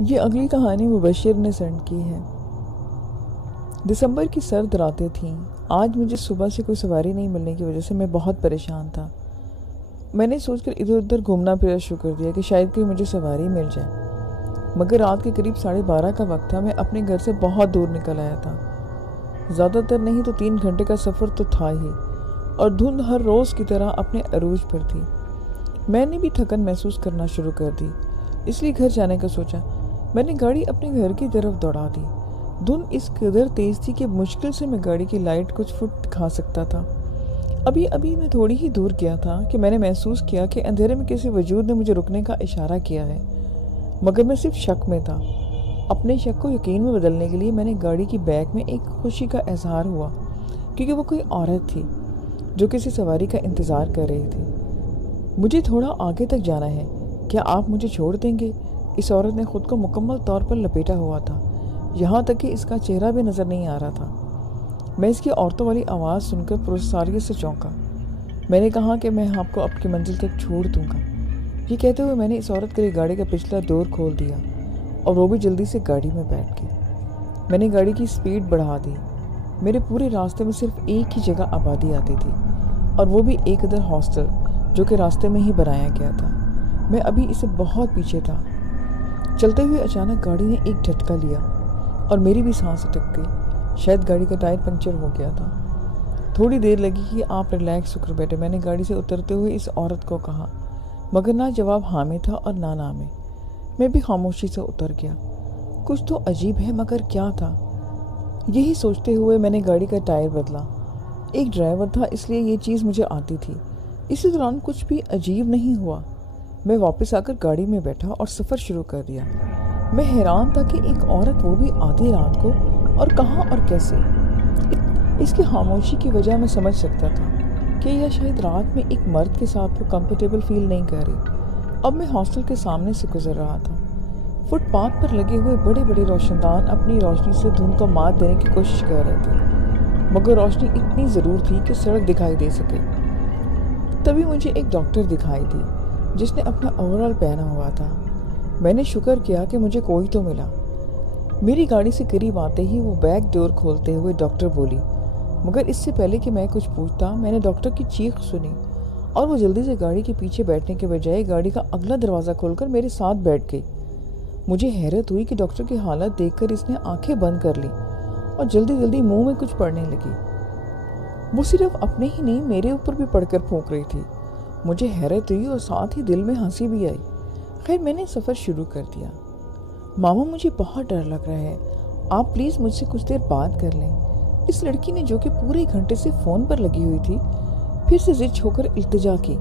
یہ اگلی کہانی مبشر نے سینڈ کی ہے۔ دسمبر کی سرد راتیں تھیں۔ آج مجھے صبح سے کوئی سواری نہیں ملنے کی وجہ سے میں بہت پریشان تھا۔ میں نے سوچ کر ادھر ادھر گھومنا پھرنا شروع کر دیا کہ شاید کوئی مجھے سواری مل جائے، مگر رات کے قریب 12:30 کا وقت تھا۔ میں اپنے گھر سے بہت دور نکل آیا تھا، زیادہ تر نہیں تو 3 گھنٹے کا سفر تو تھا ہی، اور دھند ہر روز کی طرح اپنے عروج پر تھی۔ میں نے بھی تھکن محسوس کرنا شروع کر دی، اس لیے گھر جانے کا سوچا۔ میں نے گاڑی اپنے گھر کی طرف دوڑا دی۔ دھند اس قدر تیز تھی کہ مشکل سے میں گاڑی کی لائٹ کچھ فٹ دکھا سکتا تھا۔ ابھی میں تھوڑی ہی دور گیا تھا کہ میں نے محسوس کیا کہ اندھیرے میں کسی وجود نے مجھے رکنے کا اشارہ کیا ہے، مگر میں صرف شک میں تھا۔ اپنے شک کو یقین میں بدلنے کے لیے میں نے گاڑی کی بیک میں ایک خوشی کا اظہار ہوا، کیونکہ وہ کوئی عورت تھی جو کسی سواری کا انتظار کر رہی تھی۔ مجھے تھوڑا آگے تک جانا ہے، کیا آپ مجھے چھوڑ دیں گے؟ اس عورت نے خود کو مکمل طور پر لپیٹا ہوا تھا، یہاں تک کہ اس کا چہرہ بھی نظر نہیں آ رہا تھا۔ میں اس کی عورتوں والی آواز سن کر پرساریت سے چونکا۔ میں نے کہا کہ میں آپ کو آپ کی منزل تک چھوڑ دوں گا۔ یہ کہتے ہوئے میں نے اس عورت کے لیے گاڑی کا پچھلا ڈور کھول دیا، اور وہ بھی جلدی سے گاڑی میں بیٹھ گئی۔ میں نے گاڑی کی سپیڈ بڑھا دی۔ میرے پورے راستے میں صرف ایک ہی جگہ آبادی آتی تھی، اور وہ بھی ایک ادھر ہاسٹل جو کہ راستے میں ہی بنایا گیا تھا۔ میں ابھی اسے بہت پیچھے تھا۔ چلتے ہوئے اچانک گاڑی نے ایک جھٹکا لیا اور میری بھی سانس اٹک گئی۔ شاید گاڑی کا ٹائر پنکچر ہو گیا تھا۔ تھوڑی دیر لگی کہ آپ ریلیکس ہو کر بیٹھے، میں نے گاڑی سے اترتے ہوئے اس عورت کو کہا، مگر نہ جواب ہاں میں تھا اور نہ نہ میں۔ میں بھی خاموشی سے اتر گیا۔ کچھ تو عجیب ہے، مگر کیا تھا؟ یہی سوچتے ہوئے میں نے گاڑی کا ٹائر بدلا۔ ایک ڈرائیور تھا، اس لیے یہ چیز مجھے آتی تھی۔ اسی دوران کچھ بھی عجیب نہیں ہوا۔ میں واپس آ کر گاڑی میں بیٹھا اور سفر شروع کر دیا۔ میں حیران تھا کہ ایک عورت، وہ بھی آدھی رات کو، اور کہاں اور کیسے۔ اس کی خاموشی کی وجہ میں سمجھ سکتا تھا کہ یہ شاید رات میں ایک مرد کے ساتھ وہ کمفرٹیبل فیل نہیں کر رہی۔ اب میں ہاسٹل کے سامنے سے گزر رہا تھا۔ فٹ پاتھ پر لگے ہوئے بڑے بڑے روشن دان اپنی روشنی سے دھند کو مات دینے کی کوشش کر رہے تھے، مگر روشنی اتنی ضرور تھی کہ سڑک دکھائی دے سکے۔ تبھی مجھے ایک ڈاکٹر دکھائی دی جس نے اپنا اوور آل پہنا ہوا تھا۔ میں نے شکر کیا کہ مجھے کوئی تو ملا۔ میری گاڑی سے قریب آتے ہی وہ بیک ڈور کھولتے ہوئے ڈاکٹر بولی، مگر اس سے پہلے کہ میں کچھ پوچھتا میں نے ڈاکٹر کی چیخ سنی، اور وہ جلدی سے گاڑی کے پیچھے بیٹھنے کے بجائے گاڑی کا اگلا دروازہ کھول کر میرے ساتھ بیٹھ گئی۔ مجھے حیرت ہوئی کہ ڈاکٹر کی حالت دیکھ کر اس نے آنکھیں بند کر لی اور جلدی جلدی منہ میں کچھ پڑھنے لگی۔ وہ صرف اپنے ہی نہیں، میرے اوپر بھی پڑھ کر پھونک رہی تھی۔ مجھے حیرت ہوئی اور ساتھ ہی دل میں ہنسی بھی آئی۔ خیر، میں نے سفر شروع کر دیا۔ ماما، مجھے بہت ڈر لگ رہا ہے، آپ پلیز مجھ سے کچھ دیر بات کر لیں۔ اس لڑکی نے، جو کہ پورے گھنٹے سے فون پر لگی ہوئی تھی، پھر سے ضد ہو کر التجا کی،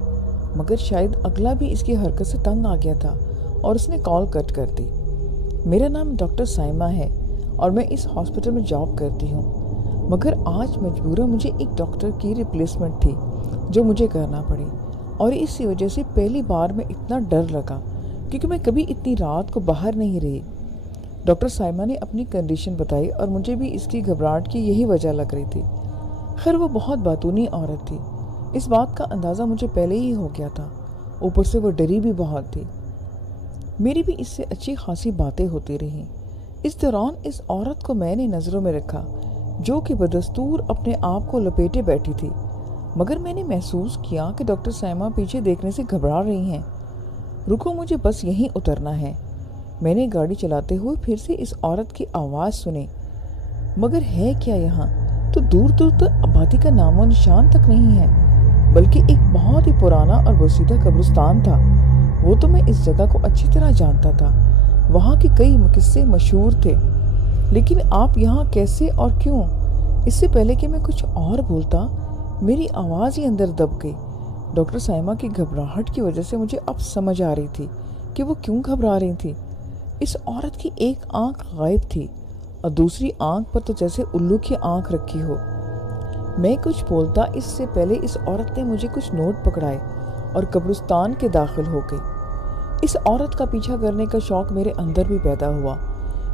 مگر شاید اگلا بھی اس کی حرکت سے تنگ آ گیا تھا اور اس نے کال کٹ کر دی۔ میرا نام ڈاکٹر سائمہ ہے اور میں اس ہاسپٹل میں جاب کرتی ہوں، مگر آج مجبوراً مجھے ایک ڈاکٹر کی ریپلیسمنٹ تھی جو مجھے کرنا پڑی، اور اسی وجہ سے پہلی بار میں اتنا ڈر لگا کیونکہ میں کبھی اتنی رات کو باہر نہیں رہی۔ ڈاکٹر سائمہ نے اپنی کنڈیشن بتائی اور مجھے بھی اس کی گھبراہٹ کی یہی وجہ لگ رہی تھی۔ خیر، وہ بہت باتونی عورت تھی، اس بات کا اندازہ مجھے پہلے ہی ہو گیا تھا، اوپر سے وہ ڈری بھی بہت تھی۔ میری بھی اس سے اچھی خاصی باتیں ہوتی رہیں۔ اس دوران اس عورت کو میں نے نظروں میں رکھا جو کہ بدستور اپنے آپ کو لپیٹے بیٹھی تھی، مگر میں نے محسوس کیا کہ ڈاکٹر سائمہ پیچھے دیکھنے سے گھبرا رہی ہیں۔ رکو، مجھے بس یہیں اترنا ہے۔ میں نے گاڑی چلاتے ہوئے پھر سے اس عورت کی آواز سنی، مگر ہے کیا یہاں؟ تو دور دور تک آبادی کا نام و نشان تک نہیں ہے، بلکہ ایک بہت ہی پرانا اور بوسیدہ قبرستان تھا۔ وہ تو میں اس جگہ کو اچھی طرح جانتا تھا، وہاں کے کئی قصے مشہور تھے، لیکن آپ یہاں کیسے اور کیوں؟ اس سے پہلے کہ میں کچھ اور بولتا، میری آواز ہی اندر دب گئی۔ ڈاکٹر سائمہ کی گھبراہٹ کی وجہ سے مجھے اب سمجھ آ رہی تھی کہ وہ کیوں گھبرا رہی تھی۔ اس عورت کی ایک آنکھ غائب تھی اور دوسری آنکھ پر تو جیسے الو کی آنکھ رکھی ہو۔ میں کچھ بولتا اس سے پہلے اس عورت نے مجھے کچھ نوٹ پکڑائے اور قبرستان کے داخل ہو گئی۔ اس عورت کا پیچھا کرنے کا شوق میرے اندر بھی پیدا ہوا،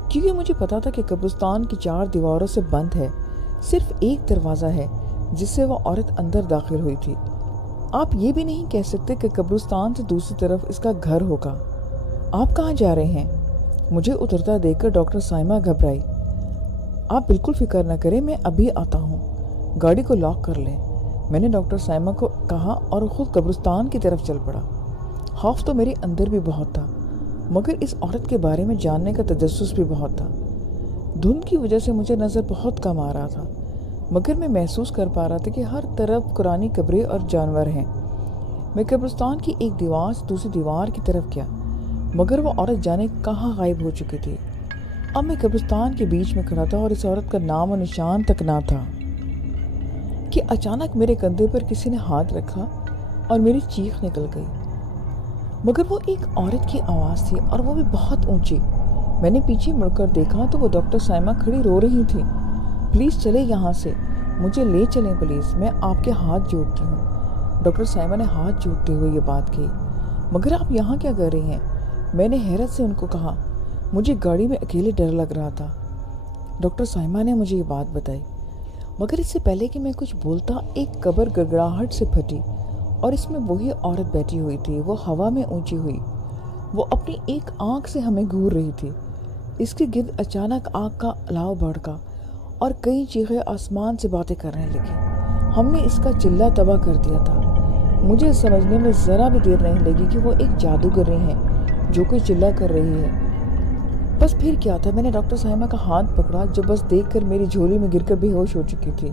کیونکہ مجھے پتا تھا کہ قبرستان کی 4 دیواروں سے بند ہے، صرف ایک دروازہ ہے جس سے وہ عورت اندر داخل ہوئی تھی۔ آپ یہ بھی نہیں کہہ سکتے کہ قبرستان سے دوسری طرف اس کا گھر ہوگا۔ آپ کہاں جا رہے ہیں؟ مجھے اترتا دیکھ کر ڈاکٹر سائمہ گھبرائی۔ آپ بالکل فکر نہ کریں، میں ابھی آتا ہوں، گاڑی کو لاک کر لیں، میں نے ڈاکٹر سائمہ کو کہا اور خود قبرستان کی طرف چل پڑا۔ خوف تو میرے اندر بھی بہت تھا، مگر اس عورت کے بارے میں جاننے کا تجسس بھی بہت تھا۔ دھند کی وجہ سے مجھے نظر بہت کم آ رہا تھا، مگر میں محسوس کر پا رہا تھا کہ ہر طرف قرآنی قبریں اور جانور ہیں۔ میں قبرستان کی ایک دیوار سے دوسری دیوار کی طرف گیا، مگر وہ عورت جانے کہاں غائب ہو چکی تھی۔ اب میں قبرستان کے بیچ میں کھڑا تھا اور اس عورت کا نام و نشان تک نہ تھا کہ اچانک میرے کندھے پر کسی نے ہاتھ رکھا اور میری چیخ نکل گئی، مگر وہ ایک عورت کی آواز تھی اور وہ بھی بہت اونچی۔ میں نے پیچھے مڑ کر دیکھا تو وہ ڈاکٹر سائمہ کھڑی رو رہی تھی۔ پلیز چلے یہاں سے، مجھے لے چلیں پلیز، میں آپ کے ہاتھ جوڑتی ہوں۔ ڈاکٹر سائمہ نے ہاتھ جوڑتے ہوئے یہ بات کہی۔ مگر آپ یہاں کیا کر رہی ہیں؟ میں نے حیرت سے ان کو کہا۔ مجھے گاڑی میں اکیلے ڈر لگ رہا تھا۔ ڈاکٹر سائمہ نے مجھے یہ بات بتائی، مگر اس سے پہلے کہ میں کچھ بولتا ایک قبر گڑگڑاہٹ سے پھٹی اور اس میں وہی عورت بیٹھی ہوئی تھی۔ وہ ہوا میں اونچی ہوئی، وہ اپنی ایک آنکھ سے ہمیں گھور رہی تھی۔ اس کے گرد اچانک آگ کا الاؤ بھڑکا اور کئی چیخیں آسمان سے باتیں کرنے لگی۔ ہم نے اس کا چلہ تباہ کر دیا تھا۔ مجھے سمجھنے میں ذرا بھی دیر نہیں لگی کہ وہ ایک جادوگرنی ہے جو کوئی چلہ کر رہی ہے۔ بس پھر کیا تھا، میں نے ڈاکٹر سائمہ کا ہاتھ پکڑا جو بس دیکھ کر میری جھولی میں گر کر بے ہوش ہو چکی تھی۔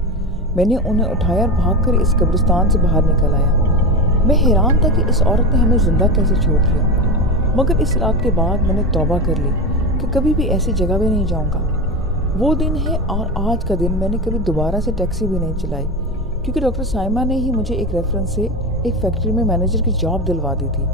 میں نے انہیں اٹھایا اور بھاگ کر اس قبرستان سے باہر نکل آیا۔ میں حیران تھا کہ اس عورت نے ہمیں زندہ کیسے چھوڑ دیا، مگر اس رات کے بعد میں نے توبہ کر لی کہ کبھی بھی ایسی جگہ پہ نہیں جاؤں گا۔ وہ دن ہے اور آج کا دن میں نے کبھی دوبارہ سے ٹیکسی بھی نہیں چلائی، کیونکہ ڈاکٹر سائمہ نے ہی مجھے ایک ریفرنس سے ایک فیکٹری میں مینیجر کی جاب دلوا دی تھی۔